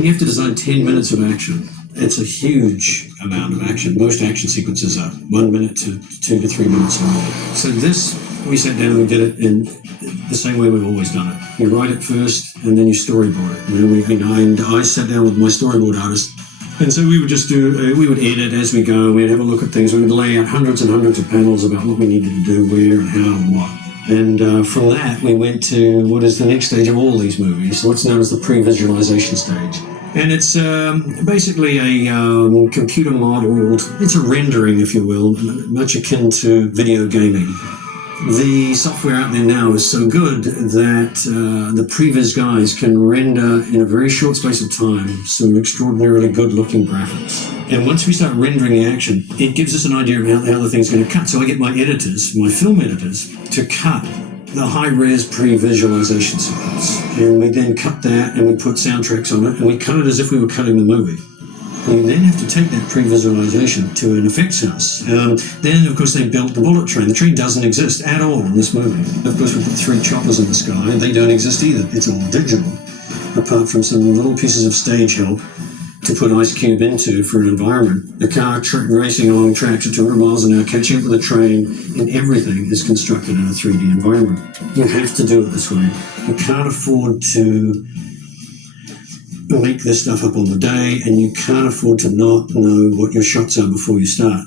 when you have to design 10 minutes of action, it's a huge amount of action. Most action sequences are 1 minute to 2 to 3 minutes long. So this, we sat down and we did it in the same way we've always done it. You write it first, and then you storyboard it. And I sat down with my storyboard artist, and so we would just we would edit as we go. We'd have a look at things. We would lay out hundreds and hundreds of panels about what we needed to do, where and how and what. And from that, we went to what is the next stage of all these movies, what's known as the pre-visualization stage. And it's basically a computer modeled, it's a rendering, if you will, much akin to video gaming. The software out there now is so good that the previs guys can render in a very short space of time some extraordinarily good looking graphics. And once we start rendering the action, it gives us an idea of how the thing's going to cut. So I get my editors, my film editors, to cut the high-res pre-visualization sequence. And we then cut that and we put soundtracks on it and we cut it as if we were cutting the movie. You then have to take that pre-visualization to an effects house. Then, of course, they built the bullet train. The train doesn't exist at all in this movie. Of course, we put 3 choppers in the sky. They don't exist either. It's all digital, apart from some little pieces of stage help to put Ice Cube into for an environment. The car racing along tracks at 200 miles an hour, catching up with the train, and everything is constructed in a 3D environment. You have to do it this way. You can't afford to make this stuff up on the day, and you can't afford to not know what your shots are before you start.